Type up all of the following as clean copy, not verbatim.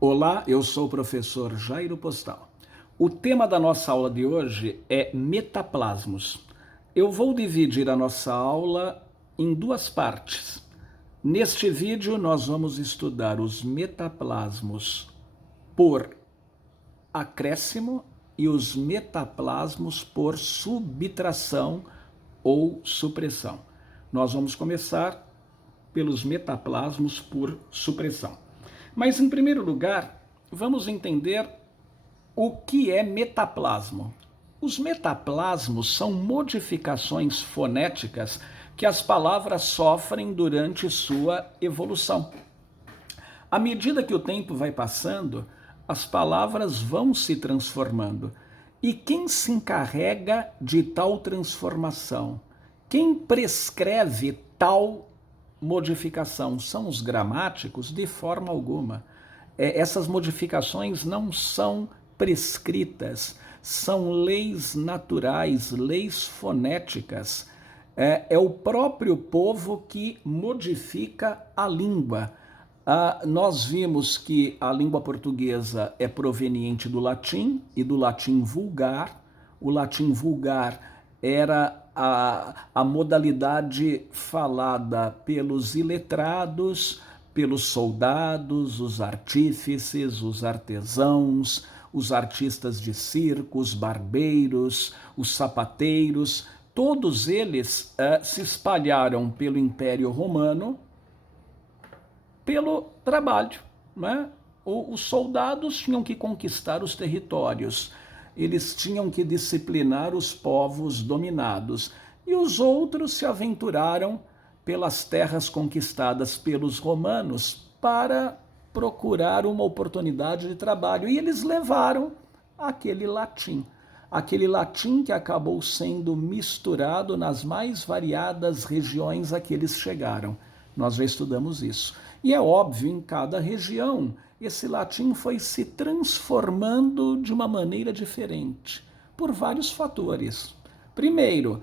Olá, eu sou o professor Jairo Postal. O tema da nossa aula de hoje é metaplasmos. Eu vou dividir a nossa aula em duas partes. Neste vídeo, nós vamos estudar os metaplasmos por acréscimo e os metaplasmos por subtração ou supressão. Nós vamos começar pelos metaplasmos por supressão. Mas, em primeiro lugar, vamos entender o que é metaplasmo. Os metaplasmos são modificações fonéticas que as palavras sofrem durante sua evolução. À medida que o tempo vai passando, as palavras vão se transformando. E quem se encarrega de tal transformação? Quem prescreve tal modificação? São os gramáticos? De forma alguma. Essas modificações não são prescritas, são leis naturais, leis fonéticas. É o próprio povo que modifica a língua. Nós vimos que a língua portuguesa é proveniente do latim e do latim vulgar. O latim vulgar era a modalidade falada pelos iletrados, pelos soldados, os artífices, os artesãos, os artistas de circo, os barbeiros, os sapateiros. Todos eles se espalharam pelo Império Romano pelo trabalho, né? Os soldados tinham que conquistar os territórios, eles tinham que disciplinar os povos dominados, e os outros se aventuraram pelas terras conquistadas pelos romanos para procurar uma oportunidade de trabalho, e eles levaram aquele latim que acabou sendo misturado nas mais variadas regiões a que eles chegaram. Nós já estudamos isso. E é óbvio, em cada região, esse latim foi se transformando de uma maneira diferente, por vários fatores. Primeiro,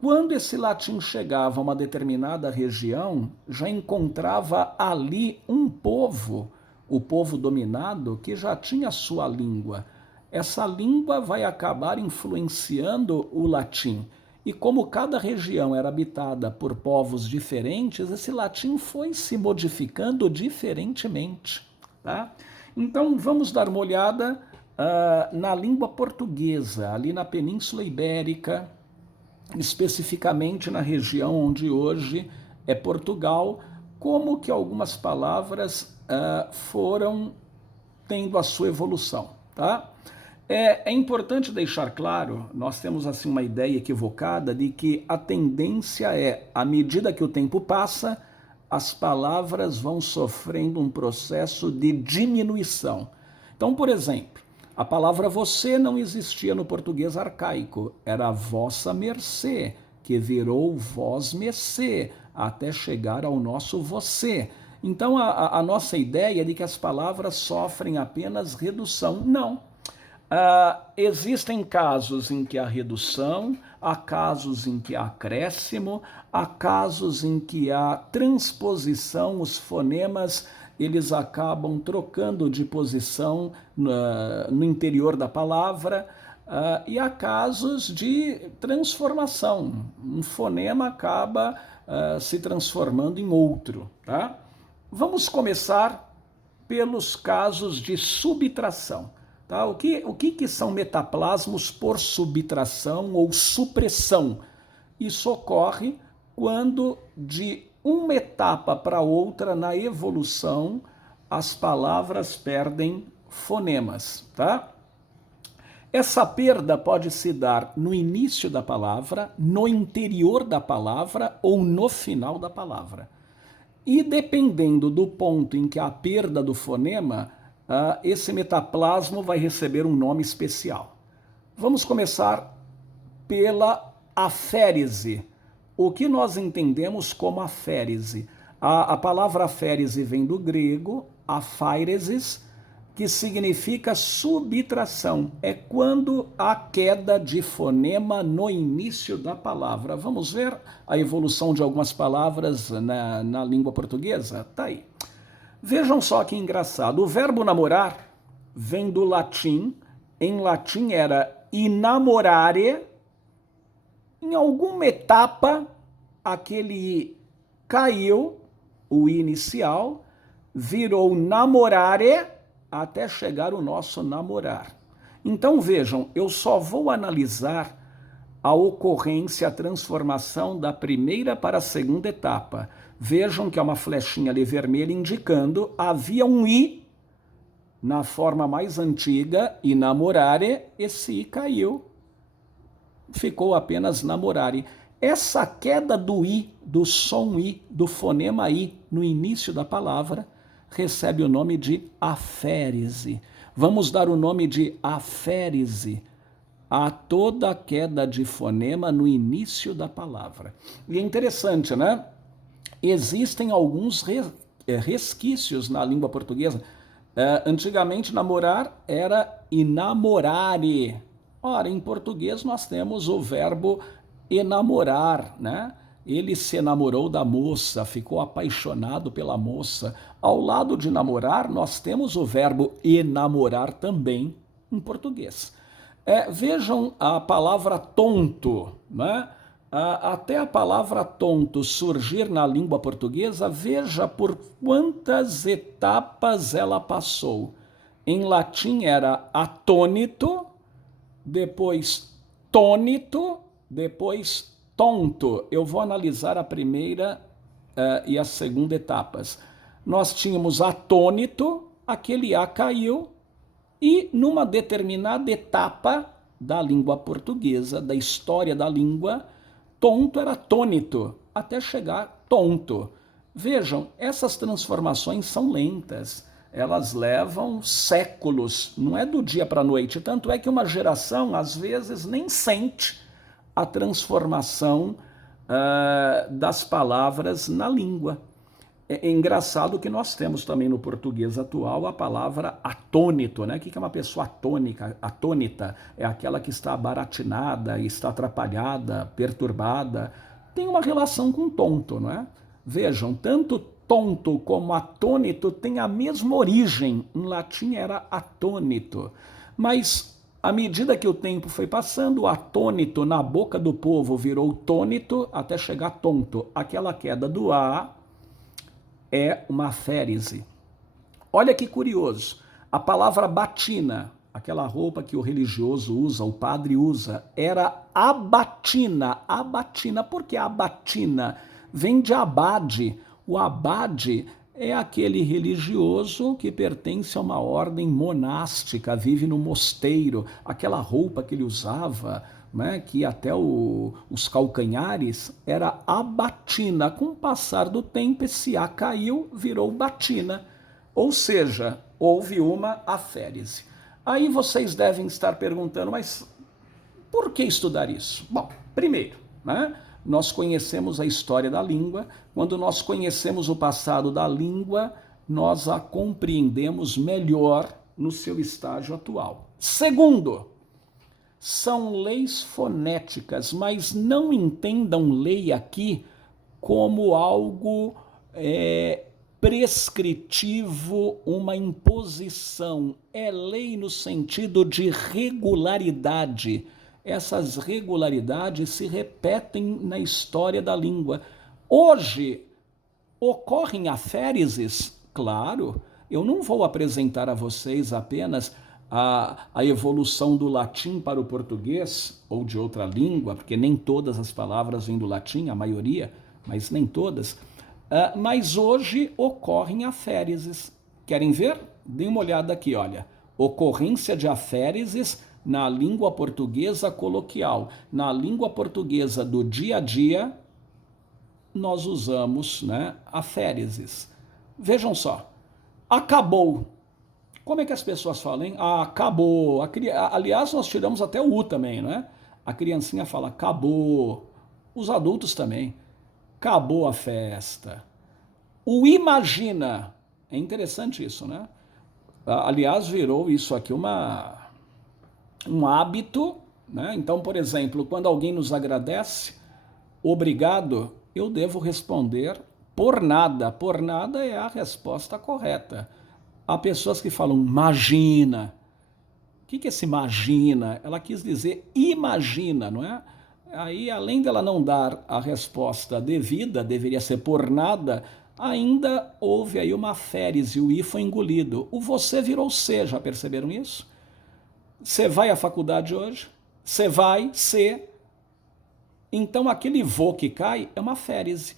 quando esse latim chegava a uma determinada região, já encontrava ali um povo, o povo dominado, que já tinha sua língua. Essa língua vai acabar influenciando o latim. E como cada região era habitada por povos diferentes, esse latim foi se modificando diferentemente. Tá? Então vamos dar uma olhada na língua portuguesa, ali na Península Ibérica, especificamente na região onde hoje é Portugal, como que algumas palavras foram tendo a sua evolução. Tá? É importante deixar claro, nós temos assim uma ideia equivocada de que a tendência é, à medida que o tempo passa, as palavras vão sofrendo um processo de diminuição. Então, por exemplo, a palavra você não existia no português arcaico, era vossa mercê, que virou vós mercê, até chegar ao nosso você. Então, a nossa ideia é de que as palavras sofrem apenas redução. Não. Existem casos em que há redução, há casos em que há acréscimo, há casos em que há transposição, os fonemas eles acabam trocando de posição no interior da palavra, e há casos de transformação, um fonema acaba se transformando em outro. Tá? Vamos começar pelos casos de subtração. Tá? O que são metaplasmos por subtração ou supressão? Isso ocorre quando de uma etapa para outra na evolução as palavras perdem fonemas. Tá? Essa perda pode se dar no início da palavra, no interior da palavra ou no final da palavra. E dependendo do ponto em que há a perda do fonema, esse metaplasmo vai receber um nome especial. Vamos começar pela aférese. O que nós entendemos como aférese? A palavra aférese vem do grego, afaireses, que significa subtração. É quando há queda de fonema no início da palavra. Vamos ver a evolução de algumas palavras na língua portuguesa? Tá aí. Vejam só que engraçado. O verbo namorar vem do latim. Em latim era inamorare. Em alguma etapa, aquele I caiu, o I inicial, virou namorare, até chegar o nosso namorar. Então vejam, eu só vou analisar a ocorrência, a transformação da primeira para a segunda etapa. Vejam que é uma flechinha ali vermelha indicando havia um I na forma mais antiga, inamorare, esse I caiu, ficou apenas namorare. Essa queda do I, do som I, do fonema I no início da palavra, recebe o nome de aférese. Vamos dar o nome de aférese a toda queda de fonema no início da palavra. E é interessante, né? Existem alguns resquícios na língua portuguesa. Antigamente, namorar era inamorare. Ora, em português nós temos o verbo enamorar, né? Ele se enamorou da moça, ficou apaixonado pela moça. Ao lado de namorar, nós temos o verbo enamorar também em português. Vejam a palavra tonto, né? Até a palavra tonto surgir na língua portuguesa, veja por quantas etapas ela passou. Em latim era atônito, depois tônito, depois tonto. Eu vou analisar a primeira e a segunda etapas. Nós tínhamos atônito, aquele A caiu, e numa determinada etapa da língua portuguesa, da história da língua, tonto era tônito, até chegar tonto. Vejam, essas transformações são lentas, elas levam séculos, não é do dia para a noite. Tanto é que uma geração, às vezes, nem sente a transformação das palavras na língua. É engraçado que nós temos também no português atual a palavra atônito, né? O que é uma pessoa atônica? Atônita é aquela que está baratinada, está atrapalhada, perturbada. Tem uma relação com tonto, não é? Vejam, tanto tonto como atônito têm a mesma origem. Em latim era atônito. Mas à medida que o tempo foi passando, o atônito na boca do povo virou tônito até chegar tonto. Aquela queda do A é uma aférese. Olha que curioso, a palavra batina, aquela roupa que o religioso usa, o padre usa, era abatina. Abatina, por que abatina? Vem de abade. O abade é aquele religioso que pertence a uma ordem monástica, vive no mosteiro. Aquela roupa que ele usava, né, que até os calcanhares, era a batina. Com o passar do tempo, esse A caiu, virou batina. Ou seja, houve uma aférese. Aí vocês devem estar perguntando, mas por que estudar isso? Bom, primeiro, né, nós conhecemos a história da língua. Quando nós conhecemos o passado da língua, nós a compreendemos melhor no seu estágio atual. Segundo, são leis fonéticas, mas não entendam lei aqui como algo prescritivo, uma imposição. É lei no sentido de regularidade. Essas regularidades se repetem na história da língua. Hoje, ocorrem aféreses? Claro, eu não vou apresentar a vocês apenas a evolução do latim para o português ou de outra língua, porque nem todas as palavras vêm do latim, a maioria, mas nem todas. Mas hoje ocorrem aféreses. Querem ver? Deem uma olhada aqui, olha. Ocorrência de aféreses na língua portuguesa coloquial. Na língua portuguesa do dia a dia, nós usamos, né, aféreses. Vejam só. Acabou. Como é que as pessoas falam, hein? Acabou. Aliás, nós tiramos até o U também, não é? A criancinha fala, acabou. Os adultos também. Acabou a festa. O imagina. É interessante isso, né? Aliás, virou isso aqui um hábito, né? Então, por exemplo, quando alguém nos agradece, obrigado, eu devo responder Por nada é a resposta correta. Há pessoas que falam imagina. O que é esse imagina? Ela quis dizer imagina, não é? Aí, além dela não dar a resposta devida, deveria ser por nada, ainda houve aí uma férese, o i foi engolido. O você virou C, já perceberam isso? Você vai à faculdade hoje? Você vai, C. Então, aquele vô que cai é uma férese.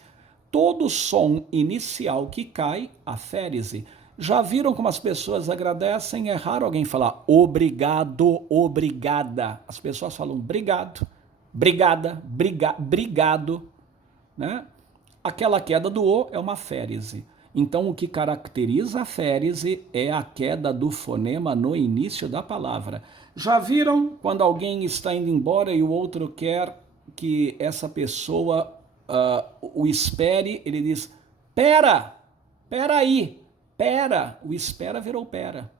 Todo som inicial que cai, a férese. Já viram como as pessoas agradecem? É raro alguém falar obrigado, obrigada. As pessoas falam obrigado, obrigada, brigado, né? Aquela queda do O é uma férese. Então, o que caracteriza a férese é a queda do fonema no início da palavra. Já viram quando alguém está indo embora e o outro quer que essa pessoa o espere? Ele diz, pera aí, pera. O espera virou pera.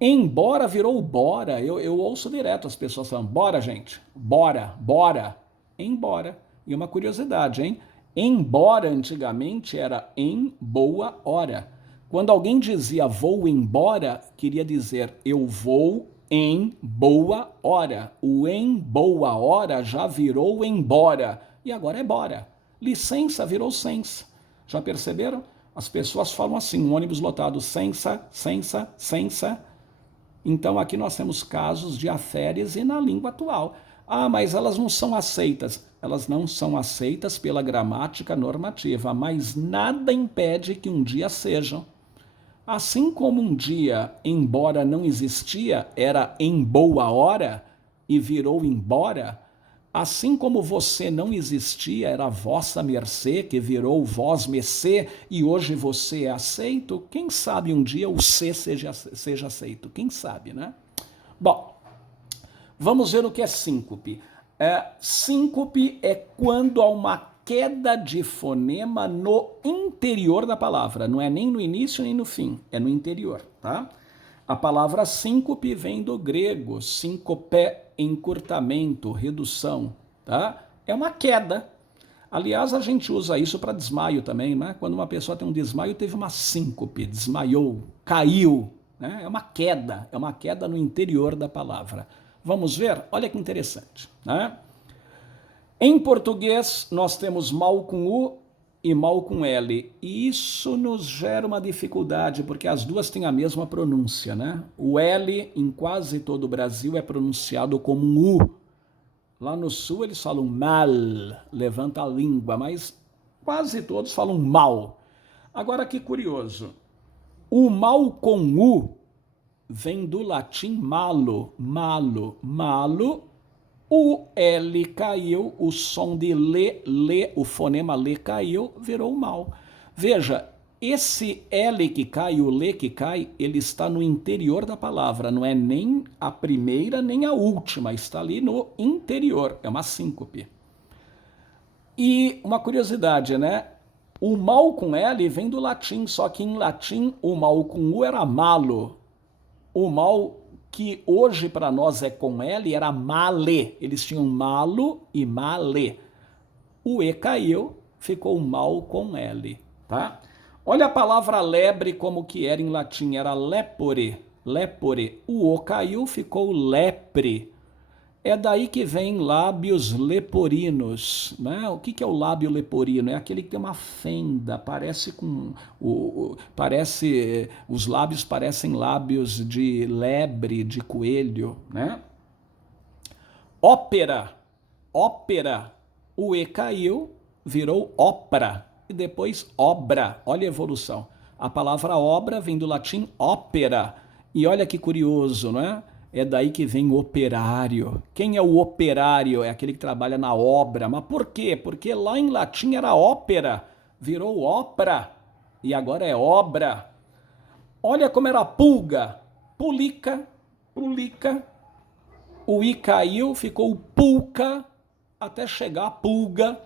Embora virou bora. Eu ouço direto as pessoas falando, bora gente, bora, embora. E uma curiosidade, hein? Embora antigamente era em boa hora. Quando alguém dizia vou embora, queria dizer eu vou em boa hora. O em boa hora já virou embora. E agora é bora. Licença virou sensa. Já perceberam? As pessoas falam assim, um ônibus lotado, sensa. Então aqui nós temos casos de aférese na língua atual. Ah, mas elas não são aceitas. Elas não são aceitas pela gramática normativa, mas nada impede que um dia sejam. Assim como um dia, embora não existia, era em boa hora e virou embora, assim como você não existia, era vossa mercê, que virou vós mercê, e hoje você é aceito, quem sabe um dia o C seja aceito? Quem sabe, né? Bom, vamos ver o que é síncope. Síncope é quando há uma queda de fonema no interior da palavra. Não é nem no início nem no fim, é no interior, tá? A palavra síncope vem do grego, sincopé, encurtamento, redução, tá? É uma queda. Aliás, a gente usa isso para desmaio também, né? Quando uma pessoa tem um desmaio, teve uma síncope, desmaiou, caiu, né? É uma queda no interior da palavra. Vamos ver? Olha que interessante, né? Em português, nós temos mal com U e mal com L. E isso nos gera uma dificuldade, porque as duas têm a mesma pronúncia, né? O L, em quase todo o Brasil, é pronunciado como um U. Lá no Sul, eles falam mal, levanta a língua, mas quase todos falam mal. Agora, que curioso. O mal com U vem do latim malo, o L caiu, o som de lê, o fonema lê caiu, virou mal. Veja, esse L que cai, o lê que cai, ele está no interior da palavra, não é nem a primeira nem a última, está ali no interior, é uma síncope. E uma curiosidade, né? O mal com L vem do latim, só que em latim o mal com U era malo. O mal que hoje para nós é com L era male. Eles tinham malo e male. O E caiu, ficou mal com L, tá? Olha a palavra lebre como que era em latim, era lepore, lepore. O O caiu, ficou lepre. É daí que vem lábios leporinos, né? O que é o lábio leporino? É aquele que tem uma fenda, parece com os lábios parecem lábios de lebre, de coelho, né? Ópera, ópera. O E caiu, virou ópera e depois obra. Olha a evolução. A palavra obra vem do latim ópera. E olha que curioso, não é? É daí que vem o operário. Quem é o operário? É aquele que trabalha na obra. Mas por quê? Porque lá em latim era ópera, virou ópera e agora é obra. Olha como era pulga. Pulica, pulica. O I caiu, ficou pulca, até chegar a pulga.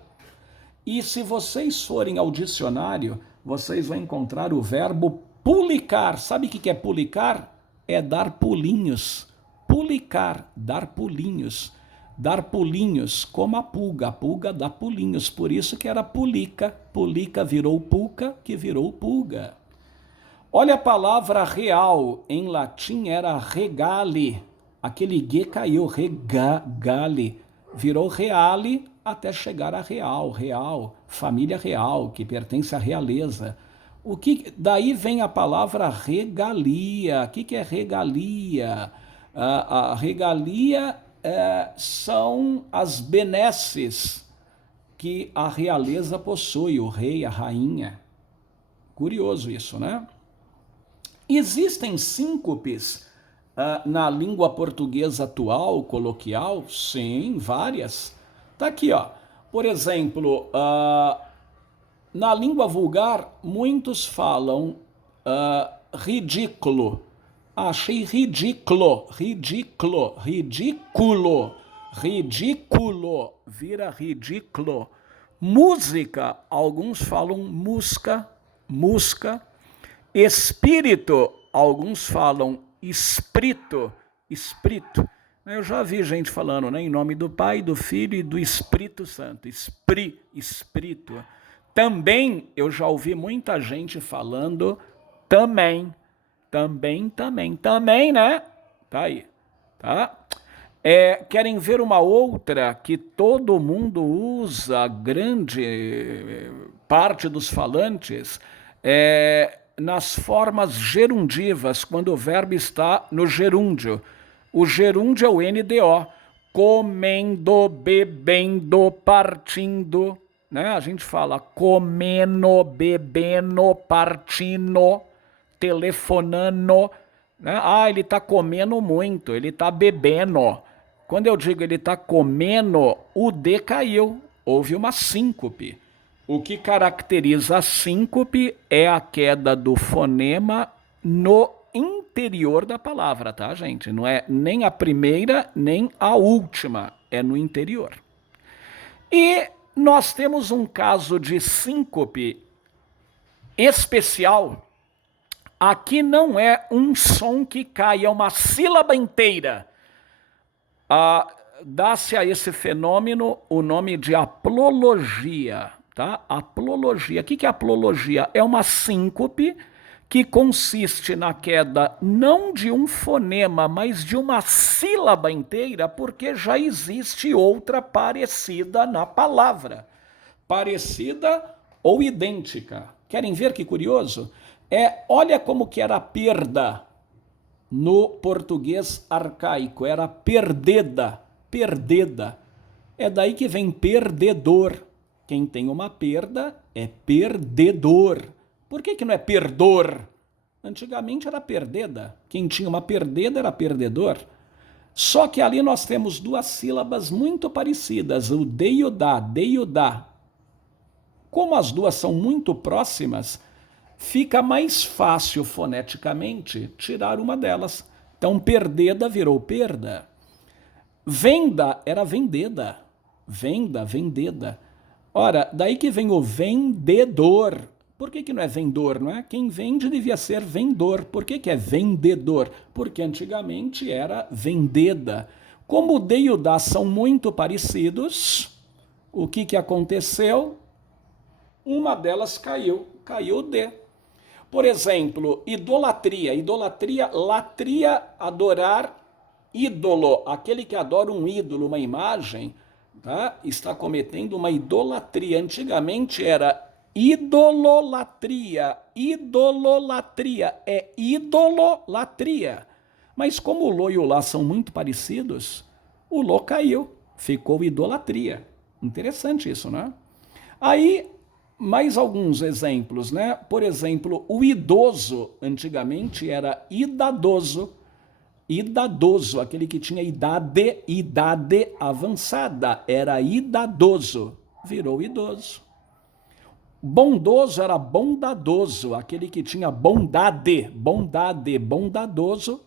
E se vocês forem ao dicionário, vocês vão encontrar o verbo pulicar. Sabe o que é pulicar? É dar pulinhos. Pulicar, dar pulinhos. dar pulinhos, como a pulga dá pulinhos, por isso que era pulica, pulica virou pulca, que virou pulga. Olha a palavra real, em latim era regale, aquele G caiu, regale, virou reale até chegar a real, família real, que pertence à realeza. Daí vem a palavra regalia. O que é regalia? A regalia são as benesses que a realeza possui, o rei, a rainha. Curioso isso, né? Existem síncopes na língua portuguesa atual, coloquial? Sim, várias. Tá aqui, ó. Por exemplo, na língua vulgar, muitos falam ridículo. Achei ridículo, vira ridículo. Música, alguns falam musca. Espírito, alguns falam espírito. Eu já vi gente falando, né, em nome do Pai, do Filho e do Espírito Santo. Espírito. Também eu já ouvi muita gente falando também, né? Tá aí, tá? Querem ver uma outra que todo mundo usa, grande parte dos falantes, nas formas gerundivas, quando o verbo está no gerúndio. O gerúndio é o NDO. Comendo, bebendo, partindo. Né? A gente fala comendo, bebendo, partindo, telefonando. Né? Ele está comendo muito, ele está bebendo. Quando eu digo ele está comendo, o D caiu. Houve uma síncope. O que caracteriza a síncope é a queda do fonema no interior da palavra, tá, gente? Não é nem a primeira, nem a última, é no interior. E nós temos um caso de síncope especial. Aqui não é um som que cai, é uma sílaba inteira. Dá-se a esse fenômeno o nome de aplologia. Tá? Aplologia. O que é aplologia? É uma síncope que consiste na queda não de um fonema, mas de uma sílaba inteira, porque já existe outra parecida na palavra. Parecida ou idêntica. Querem ver que curioso? Olha como que era a perda no português arcaico. Era perdeda. É daí que vem perdedor. Quem tem uma perda é perdedor. Por que não é perdor? Antigamente era perdeda. Quem tinha uma perdeda era perdedor. Só que ali nós temos duas sílabas muito parecidas, o de e o da. Como as duas são muito próximas, fica mais fácil foneticamente tirar uma delas. Então perdeda virou perda. Venda era vendeda. Vendeda. Ora, daí que vem o vendedor. Por que não é vendedor, não é? Quem vende devia ser vendedor. Por que é vendedor? Porque antigamente era vendeda. Como o de e o da são muito parecidos, o que aconteceu? Uma delas caiu o de. Por exemplo, idolatria. Latria, adorar ídolo. Aquele que adora um ídolo, uma imagem, tá? Está cometendo uma idolatria. Antigamente era idololatria. É idolatria. Mas como o lo e o lá são muito parecidos, o lo caiu, ficou idolatria. Interessante isso, né? Aí, mais alguns exemplos, né? Por exemplo, o idoso antigamente era idadoso. Aquele que tinha idade avançada, era idadoso, virou idoso. Bondoso era bondadoso, aquele que tinha bondadoso,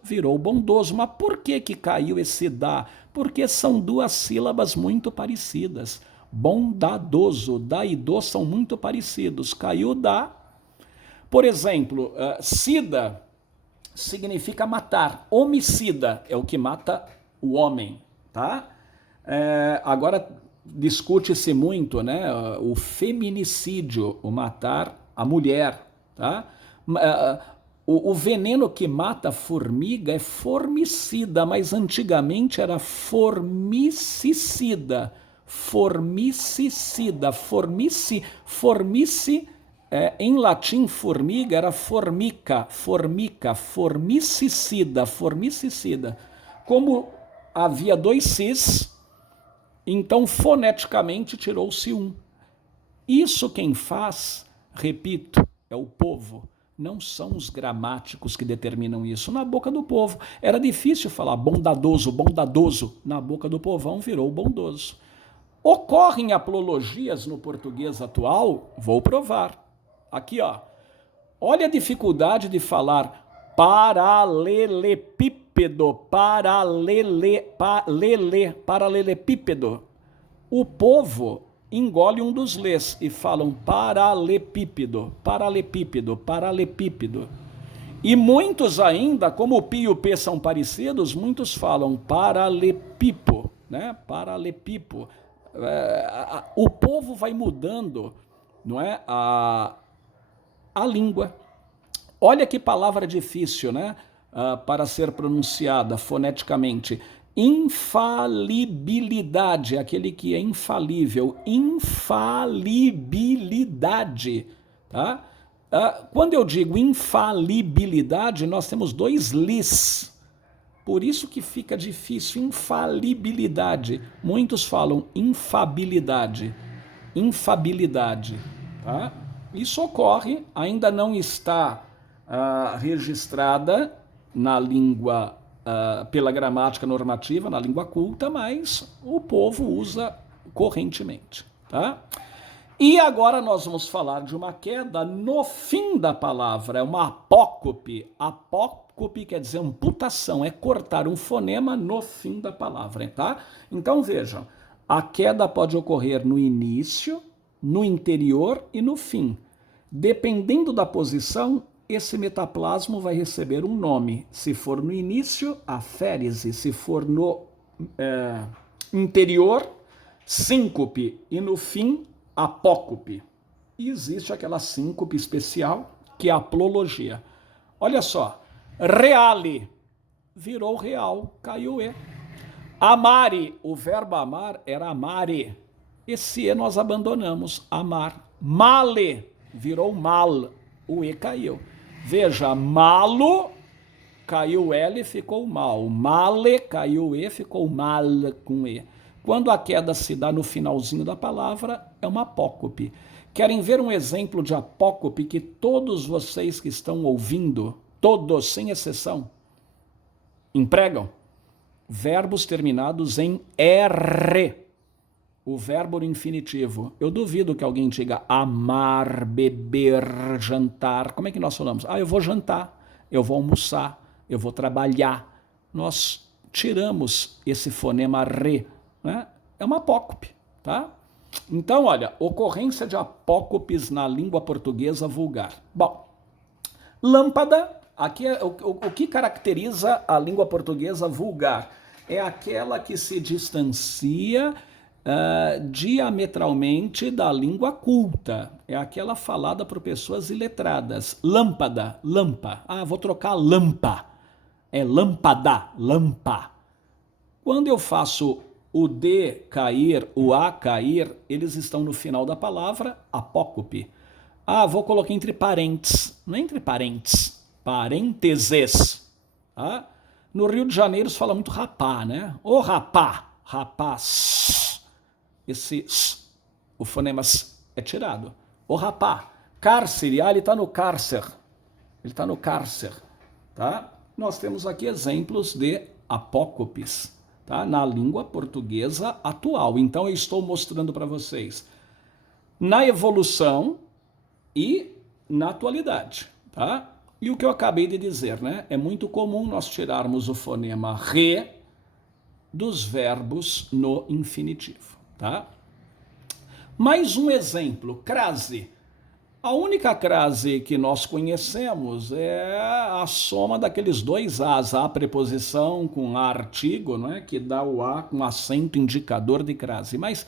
virou bondoso. Mas por que caiu esse da? Porque são duas sílabas muito parecidas. Bondadoso, da e do são muito parecidos. Caiu da. Por exemplo, sida significa matar. Homicida é o que mata o homem, tá? Agora discute-se muito, né, o feminicídio, o matar a mulher, tá? O veneno que mata a formiga é formicida, mas antigamente era formicida. Formicida. Formice, em latim formiga era formicida. Como havia dois cis, então foneticamente tirou-se um. Isso quem faz, repito, é o povo. Não são os gramáticos que determinam isso. Na boca do povo. Era difícil falar bondadoso. Na boca do povão virou bondoso. Ocorrem aplologias no português atual? Vou provar. Aqui, ó. Olha a dificuldade de falar paralelepípedo. Paralelepípedo. O povo engole um dos lês e falam paralelepípedo. E muitos ainda, como o Pi e o P são parecidos, muitos falam paralepipo, né? Paralepipo. O povo vai mudando, não é? A língua. Olha que palavra difícil, né? Para ser pronunciada foneticamente. Infalibilidade, aquele que é infalível. Infalibilidade, tá? Quando eu digo infalibilidade, nós temos dois lis. Por isso que fica difícil. Infalibilidade. Muitos falam infabilidade. Tá? Isso ocorre, ainda não está registrada na língua, pela gramática normativa, na língua culta, mas o povo usa correntemente. Tá? E agora nós vamos falar de uma queda no fim da palavra, é uma apócope. Apócope quer dizer amputação, é cortar um fonema no fim da palavra, tá? Então vejam, a queda pode ocorrer no início, no interior e no fim. Dependendo da posição, esse metaplasmo vai receber um nome. Se for no início, aférese. Se for no interior, síncope. E no fim, apócope. E existe aquela síncope especial, que é a aplologia. Olha só, reale, virou real, caiu E. Amare, o verbo amar era amare. Esse E nós abandonamos, amar. Male, virou mal, o E caiu. Veja, malo, caiu L, ficou mal. Male, caiu E, ficou mal com E. Quando a queda se dá no finalzinho da palavra, é uma apócope. Querem ver um exemplo de apócope que todos vocês que estão ouvindo, todos, sem exceção, empregam? Verbos terminados em R. O verbo no infinitivo. Eu duvido que alguém diga amar, beber, jantar. Como é que nós falamos? Eu vou jantar, eu vou almoçar, eu vou trabalhar. Nós tiramos esse fonema re, né? É uma apócope, tá? Então, olha, ocorrência de apócopes na língua portuguesa vulgar. Bom, lâmpada, aqui é o que caracteriza a língua portuguesa vulgar? É aquela que se distancia diametralmente da língua culta. É aquela falada por pessoas iletradas. Lâmpada, lampa. Vou trocar lampa. É lâmpada, lampa. Quando eu faço o D cair, o A cair, eles estão no final da palavra, apócope. Vou colocar entre parênteses. Não é entre parênteses, parênteses. Tá? No Rio de Janeiro se fala muito rapá, né? Ô rapá, rapaz. Esse o fonema é tirado. Ô rapá, cárcere, ele está no cárcer. Ele está no cárcer. Tá? Nós temos aqui exemplos de apócopes, tá? Na língua portuguesa atual. Então eu estou mostrando para vocês na evolução e na atualidade, tá? E o que eu acabei de dizer, né? É muito comum nós tirarmos o fonema re dos verbos no infinitivo, tá? Mais um exemplo, crase. A única crase que nós conhecemos é a soma daqueles dois As, a preposição com a artigo, não é? Que dá o A com acento indicador de crase. Mas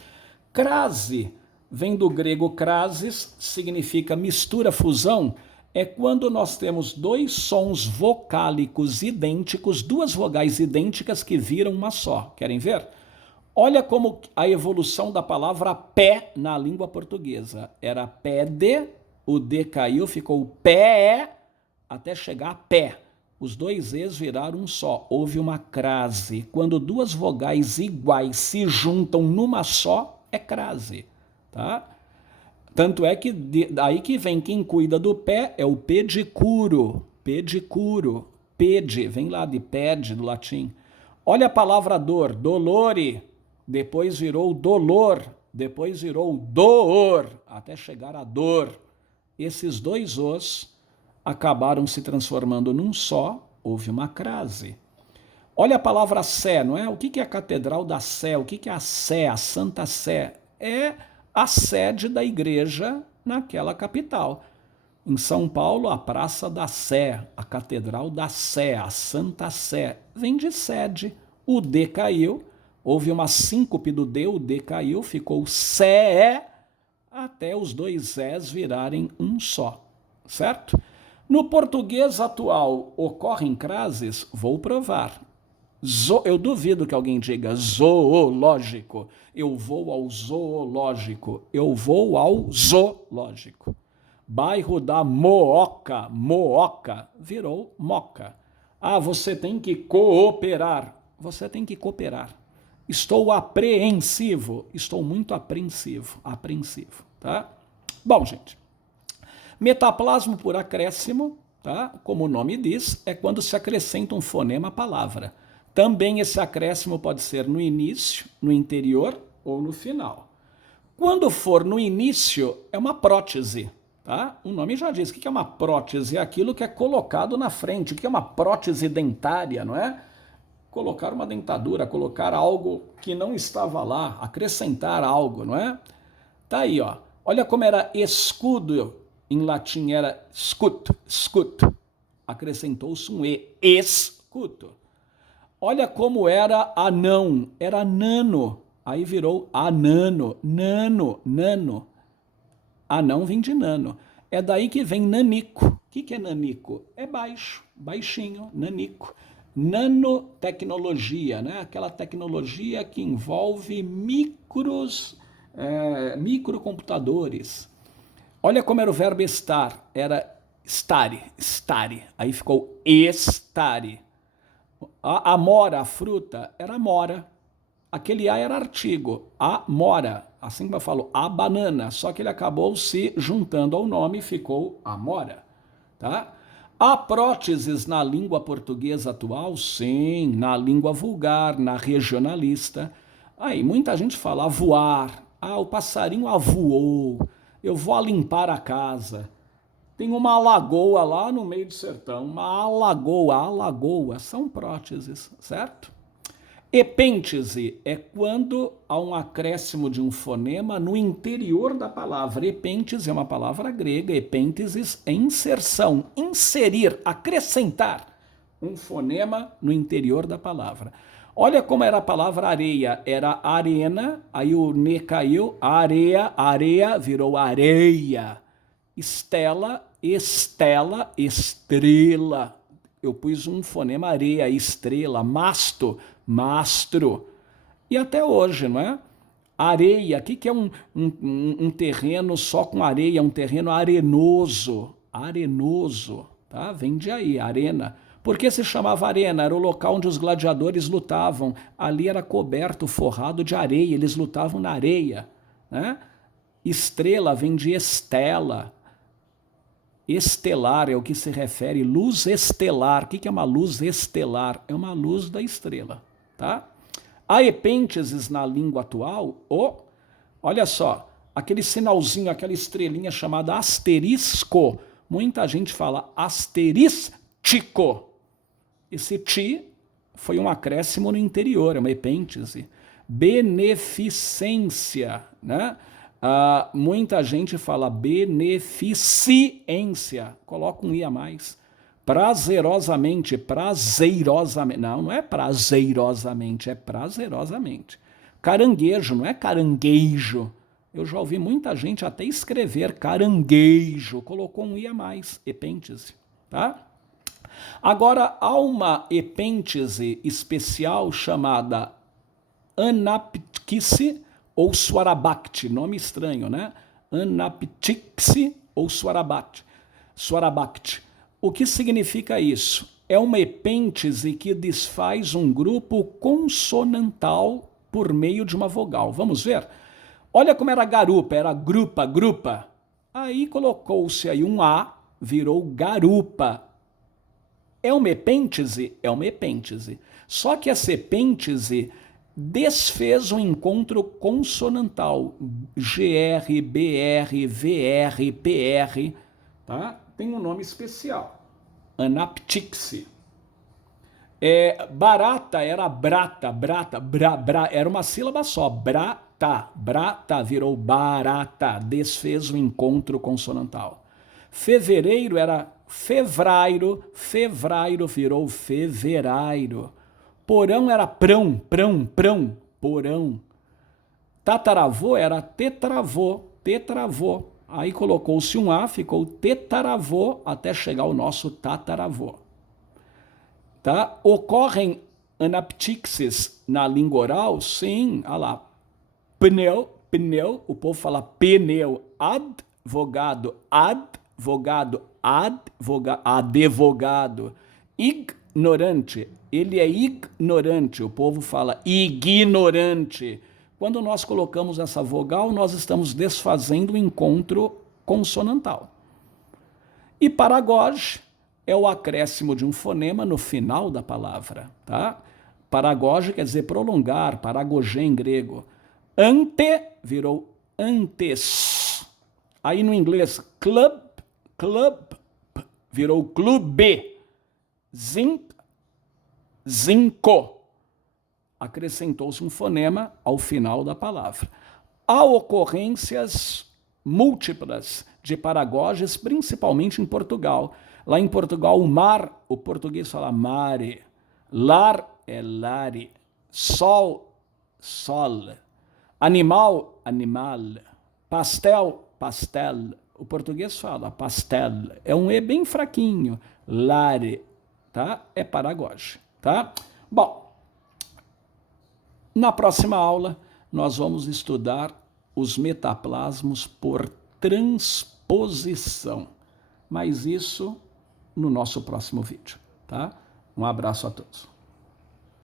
crase vem do grego crasis, significa mistura, fusão. É quando nós temos dois sons vocálicos idênticos, duas vogais idênticas que viram uma só. Querem ver? Olha como a evolução da palavra pé na língua portuguesa. Era pede, o D caiu, ficou pé, até chegar a pé. Os dois Es viraram um só. Houve uma crase. Quando duas vogais iguais se juntam numa só, é crase. Tá? Tanto é que daí que vem quem cuida do pé é o pedicuro. Pedicuro. Pede, vem lá de pede, do latim. Olha a palavra dor, dolore. Depois virou dolor, depois virou door, até chegar a dor. Esses dois os acabaram se transformando num só, houve uma crase. Olha a palavra Sé, não é? O que é a Catedral da Sé? O que é a Sé, a Santa Sé? É a sede da igreja naquela capital. Em São Paulo, a Praça da Sé, a Catedral da Sé, a Santa Sé, vem de sede. O D caiu, houve uma síncope do D, o D caiu, ficou Sé, até os dois Es virarem um só, certo? No português atual, ocorrem crases? Vou provar. Eu duvido que alguém diga zoológico. Eu vou ao zoológico. Eu vou ao zoológico. Bairro da Mooca, Mooca, virou Moca. Ah, você tem que cooperar. Você tem que cooperar. Estou apreensivo. Estou muito apreensivo. Apreensivo, tá? Bom, gente. Metaplasmo por acréscimo, tá? Como o nome diz, é quando se acrescenta um fonema à palavra. Também esse acréscimo pode ser no início, no interior ou no final. Quando for no início, é uma prótese. Tá? O nome já diz. O que é uma prótese? É aquilo que é colocado na frente. O que é uma prótese dentária, não é? Colocar uma dentadura, colocar algo que não estava lá, acrescentar algo, não é? Tá aí, ó. Olha como era escudo, em latim era scuto, scuto. Acrescentou-se um E, escuto. Olha como era anão, era nano. Aí virou anano, nano, nano. Anão vem de nano. É daí que vem nanico. O que é nanico? É baixo, baixinho, nanico. Nanotecnologia, né? Aquela tecnologia que envolve microcomputadores. Olha como era o verbo estar. Era stare, stare. Aí ficou estare. A amora, a fruta, era mora. Aquele A era artigo. A mora. Assim como eu falo, a banana. Só que ele acabou se juntando ao nome e ficou amora. Tá? Há próteses na língua portuguesa atual? Sim. Na língua vulgar, na regionalista. Aí muita gente fala voar. Ah, o passarinho avoou. Eu vou limpar a casa. Tem uma lagoa lá no meio do sertão. Uma alagoa. São próteses, certo? Epêntese é quando há um acréscimo de um fonema no interior da palavra. Epêntese é uma palavra grega, epênteses é inserção, inserir, acrescentar um fonema no interior da palavra. Olha como era a palavra areia, era arena, aí o ne caiu, areia, areia, virou areia. Estela, estela, estrela. Eu pus um fonema areia, estrela, masto, mastro. E até hoje, não é? Areia, o que é um terreno só com areia? Um terreno arenoso. Arenoso, tá? Vem de aí, arena. Por que se chamava arena? Era o local onde os gladiadores lutavam. Ali era coberto, forrado de areia. Eles lutavam na areia, né? Estrela vem de estela. Estelar é o que se refere, luz estelar. O que é uma luz estelar? É uma luz da estrela, tá? Há epênteses na língua atual, olha só, aquele sinalzinho, aquela estrelinha chamada asterisco, muita gente fala asterístico. Esse ti foi um acréscimo no interior, é uma epêntese. Beneficência, né? Muita gente fala beneficência, coloca um i a mais. Prazerosamente, prazeirosamente. Não, não é prazerosamente, é prazerosamente. Caranguejo, não é caranguejo. Eu já ouvi muita gente até escrever caranguejo, colocou um i a mais, epêntese, tá? Agora, há uma epêntese especial chamada anaptise ou Swarabhakti, nome estranho, né? Anaptise ou Swarabhakti. O que significa isso? É uma epêntese que desfaz um grupo consonantal por meio de uma vogal. Vamos ver? Olha como era garupa, era grupa. Aí colocou-se aí um A, virou garupa. É uma epêntese? É uma epêntese. Só que essa epêntese desfez um encontro consonantal. GR, BR, VR, PR, tá? Tem um nome especial. Anaptixi. Barata era brata, era uma sílaba só. Brata virou barata, desfez o encontro consonantal. Fevereiro era fevrairo virou fevereiro. Porão era prão, porão. Tataravô era tetravô. Aí colocou-se um A, ficou tetaravô, até chegar o nosso tataravô. Tá? Ocorrem anaptixes na língua oral? Sim, olha lá. Pneu, o povo fala pneu, advogado, advogado. Ignorante, ele é ignorante, o povo fala ignorante. Quando nós colocamos essa vogal, nós estamos desfazendo o encontro consonantal. E paragoge é o acréscimo de um fonema no final da palavra, tá? Paragoge quer dizer prolongar, paragogê em grego. Ante virou antes. Aí no inglês, club virou clube. Zinco. Acrescentou-se um fonema ao final da palavra. Há ocorrências múltiplas de paragoges, principalmente em Portugal. Lá em Portugal, o mar, o português fala mare. Lar é lare. Sol, sol. Animal, animal. Pastel, pastel. O português fala pastel. É um E bem fraquinho. Lare, tá? É paragoge, tá? Bom, na próxima aula nós vamos estudar os metaplasmos por transposição. Mas isso no nosso próximo vídeo, tá? Um abraço a todos.